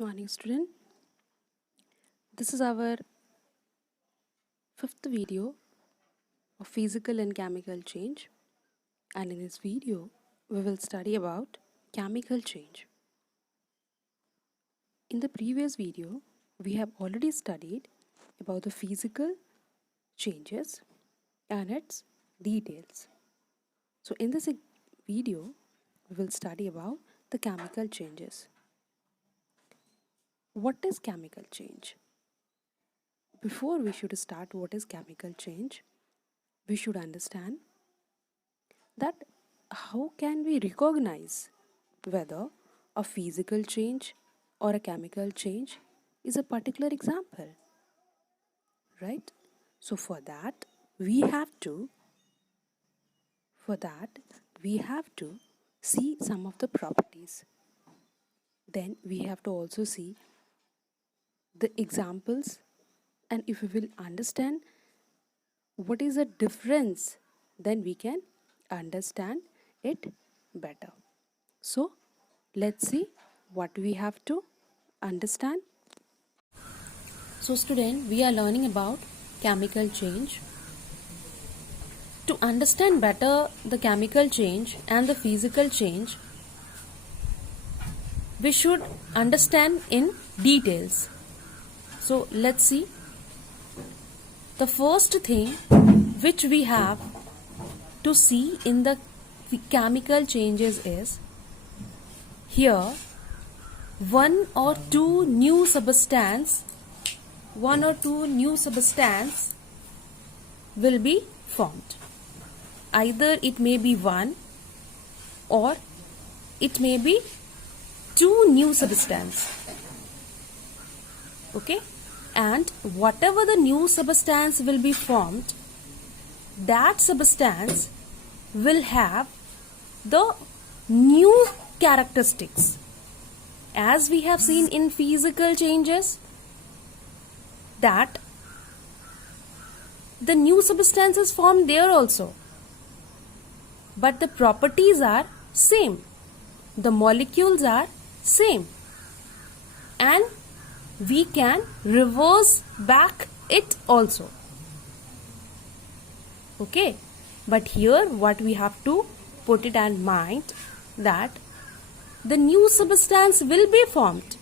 Morning, student. This is our fifth video of physical and chemical change, and in this video, we will study about chemical change. In the previous video, we have already studied about the physical changes and its details. So, in this video, we will study about the chemical changes. What is chemical change? Before we should start what is chemical change, we should understand that how can we recognize whether a physical change or a chemical change is a particular example, right? So for that we have to see some of the properties. Then we have to also see the examples, and if we will understand what is the difference, then we can understand it better. So let's see what we have to understand. So student, we are learning about chemical change. To understand better the chemical change and the physical change, we should understand in details. So let's see. The first thing which we have to see in the chemical changes is, here one or two new substance will be formed. Either it may be one or it may be two new substance. Okay, and whatever the new substance will be formed, that substance will have the new characteristics. As we have seen in physical changes, that the new substance is formed there also, but the properties are same, the molecules are same, and we can reverse back it also. Okay, but here what we have to put it in mind, that the new substance will be formed,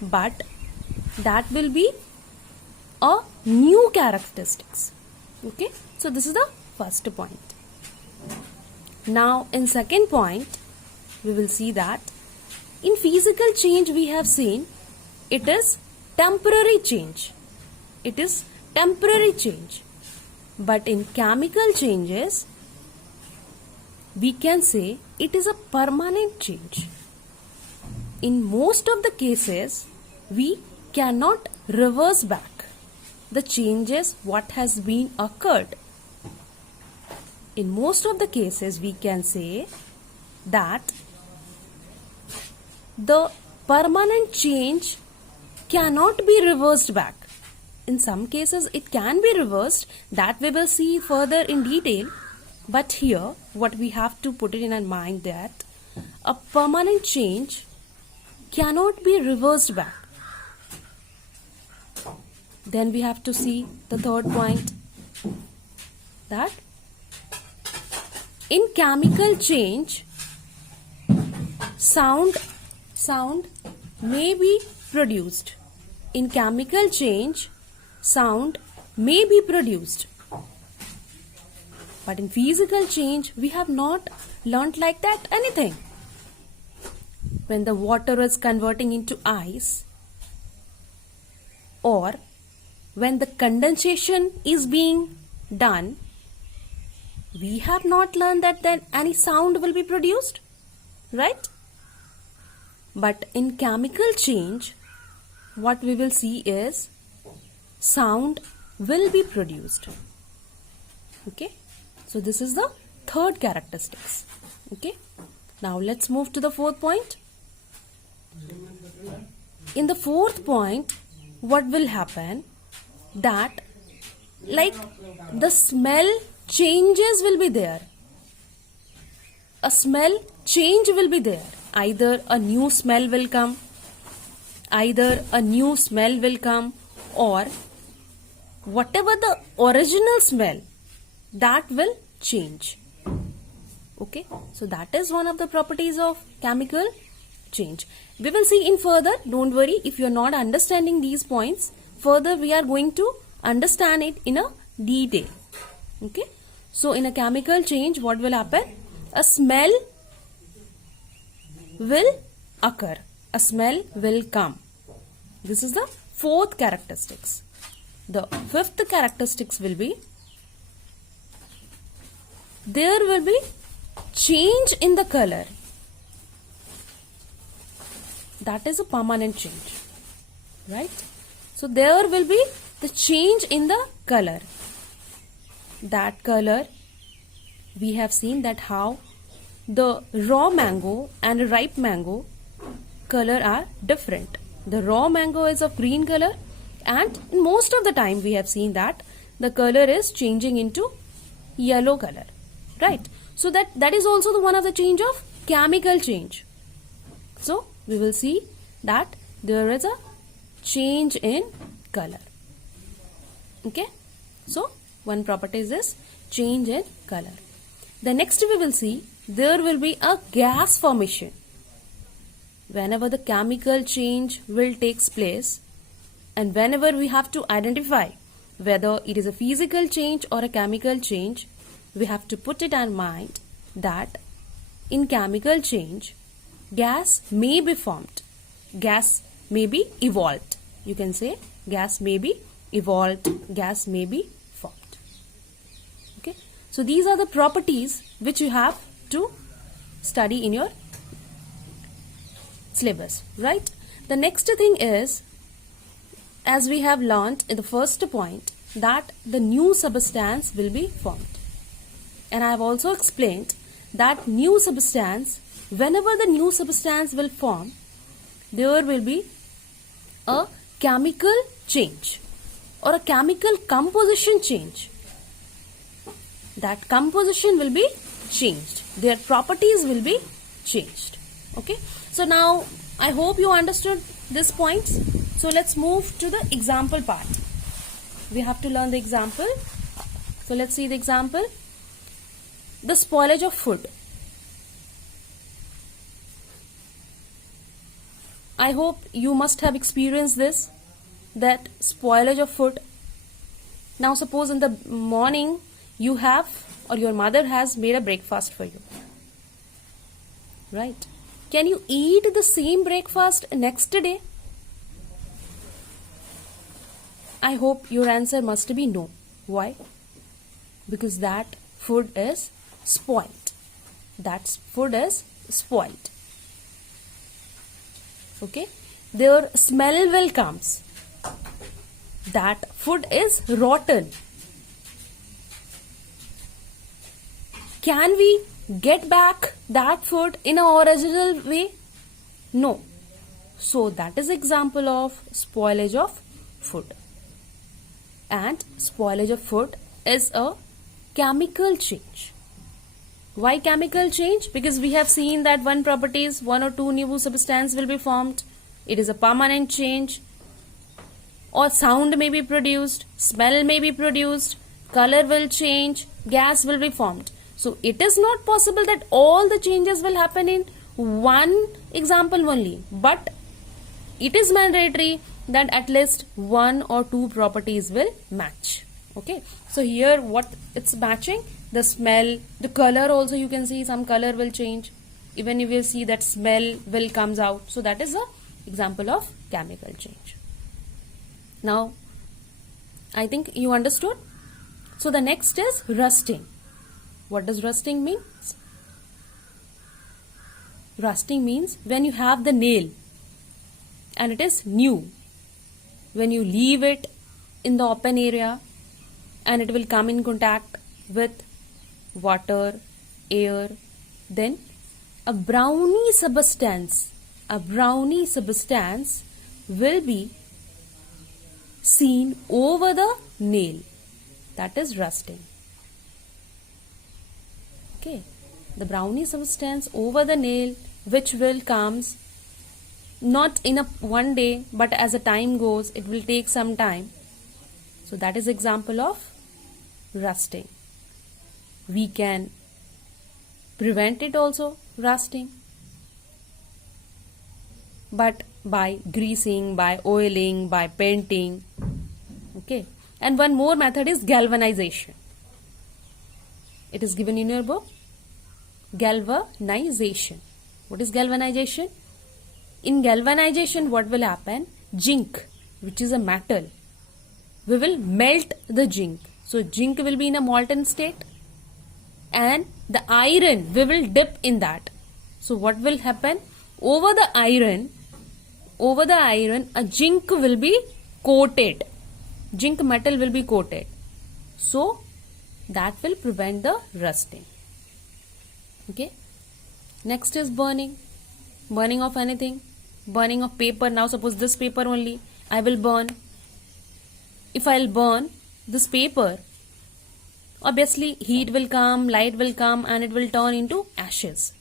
but that will be a new characteristics. Okay, so this is the first point. Now in second point, we will see that in physical change we have seen it is temporary change. It is temporary change. But in chemical changes, we can say it is a permanent change. In most of the cases, we cannot reverse back the changes what has been occurred. In most of the cases, we can say that the permanent change cannot be reversed back. In some cases it can be reversed, that we will see further in detail, but here what we have to put it in our mind, that a permanent change cannot be reversed back. Then we have to see the third point, that in chemical change sound may be produced. In chemical change, sound may be produced. But in physical change, we have not learnt like that anything. When the water is converting into ice, or when the condensation is being done, we have not learned that then any sound will be produced, right? But in chemical change, what we will see is sound will be produced. Okay, so this is the third characteristics. Okay, now let's move to the fourth point. In the fourth point, what will happen, that like the smell changes will be there. A smell change will be there. Either a new smell will come, Either a new smell will come, or whatever the original smell, that will change. Okay, so that is one of the properties of chemical change. We will see in further. Don't worry if you are not understanding these points. Further we are going to understand it in a detail. Okay, so in a chemical change, what will happen? A smell will occur. A smell will come. This is the fourth characteristics. The fifth characteristics will be, there will be change in the color. That is a permanent change, right? So there will be the change in the color. That color, we have seen that how the raw mango and ripe mango color are different. The raw mango is of green color, and most of the time we have seen that the color is changing into yellow color, right? So that is also the one of the change of chemical change. So we will see that there is a change in color. Okay, so one property is this change in color. The next we will see, there will be a gas formation. Whenever the chemical change will takes place, and whenever we have to identify whether it is a physical change or a chemical change, we have to put it in mind that in chemical change, gas may be formed, gas may be evolved. You can say gas may be evolved, gas may be formed. Okay, so these are the properties which you have to study in your syllabus, right? The next thing is, as we have learnt in the first point, that the new substance will be formed. And I have also explained that new substance, whenever the new substance will form, there will be a chemical change or a chemical composition change. That composition will be changed. Their properties will be changed. Okay. So now I hope you understood these points. So let's move to the example part. We have to learn the example. So let's see the example. The spoilage of food. I hope you must have experienced this, that spoilage of food. Now suppose in the morning you have, or your mother has made a breakfast for you, right? Can you eat the same breakfast next day? I hope your answer must be no. Why? Because that food is spoiled. That food is spoiled. Okay, their smell will comes. That food is rotten. Can we get back that food in a original way? No. So that is example of spoilage of food. And spoilage of food is a chemical change. Why chemical change? Because we have seen that one property is one or two new substance will be formed. It is a permanent change. Or sound may be produced, smell may be produced, color will change, gas will be formed. So it is not possible that all the changes will happen in one example only. But it is mandatory that at least one or two properties will match. Okay. So here what it's matching? The smell, the color also you can see some color will change. Even you will see that smell will comes out. So that is a example of chemical change. Now, I think you understood. So the next is rusting. What does rusting mean? Rusting means when you have the nail and it is new. When you leave it in the open area and it will come in contact with water, air, then a browny substance will be seen over the nail. That is rusting. Okay, the browny substance over the nail which will comes not in a one day, but as a time goes, it will take some time. So that is example of rusting. We can prevent it also, rusting, but by greasing, by oiling, by painting. Okay. And one more method is galvanization. It is given in your book. Galvanization. What is galvanization? In galvanization, what will happen? Zinc, which is a metal, we will melt the zinc. So zinc will be in a molten state, and the iron we will dip in that. So what will happen? Over the iron, a zinc will be coated. Zinc metal will be coated. So that will prevent the rusting. Okay. Next is burning. Burning of anything. Burning of paper. Now suppose this paper only I will burn. If I'll burn this paper, obviously heat will come, light will come, and it will turn into ashes.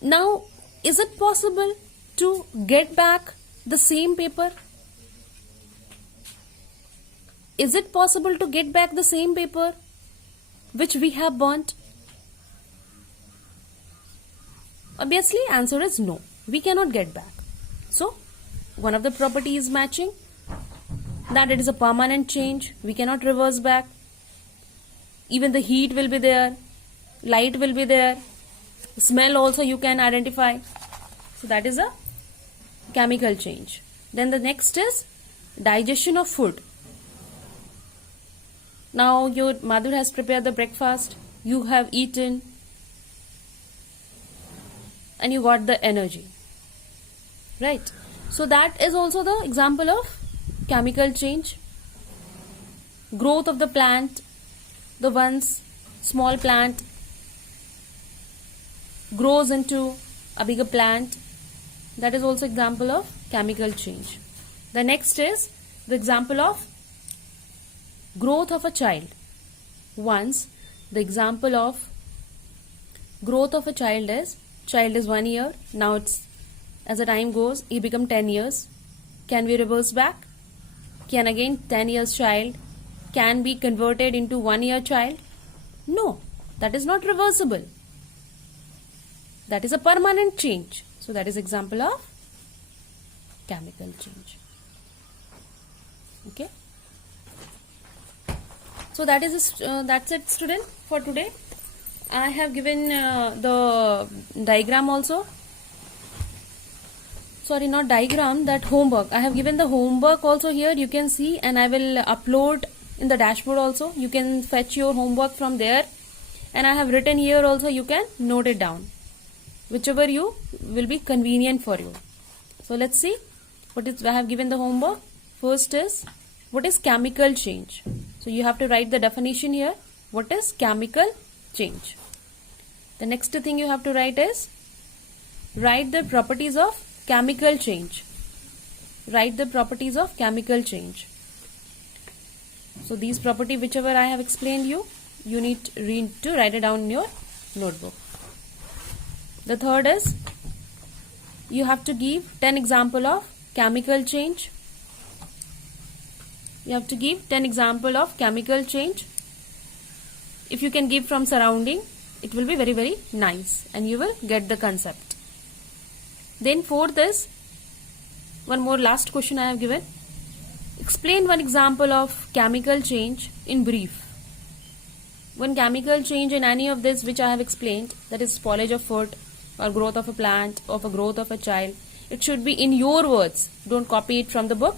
Now, is it possible to get back the same paper? Is it possible to get back the same paper which we have burnt? Obviously, answer is no. We cannot get back. So, one of the property is matching, that it is a permanent change. We cannot reverse back. Even the heat will be there, light will be there, smell also you can identify. So that is a chemical change. Then the next is digestion of food. Now your mother has prepared the breakfast, you have eaten, and you got the energy, right? So that is also the example of chemical change. Growth of the plant, the once small plant grows into a bigger plant, that is also example of chemical change. The next is the example of growth of a child. Once the example of growth of a child is 1 year, now it's as the time goes he become 10 years. Can we reverse back? Can again 10 years child can be converted into 1 year child? No, that is not reversible. That is a permanent change. So that is example of chemical change. Okay. So that is that's it, student, for today. I have given the diagram also. Sorry, not diagram, that homework. I have given the homework also here, you can see, and I will upload in the dashboard also. You can fetch your homework from there, and I have written here also, you can note it down, whichever you will be convenient for you. So let's see what is I have given the homework. First is, what is chemical change? So you have to write the definition here. What is chemical change? The next thing you have to write is, write the properties of chemical change. Write the properties of chemical change. So these property, whichever I have explained you need to write it down in your notebook. The third is, you have to give 10 example of chemical change. You have to give 10 example of chemical change. If you can give from surrounding, it will be very, very nice, and you will get the concept. Then fourth is, one more last question I have given. Explain one example of chemical change in brief. One chemical change in any of this which I have explained, that is spoilage of food, or growth of a plant, or growth of a child. It should be in your words. Don't copy it from the book.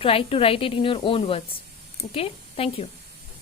Try to write it in your own words. Okay? Thank you.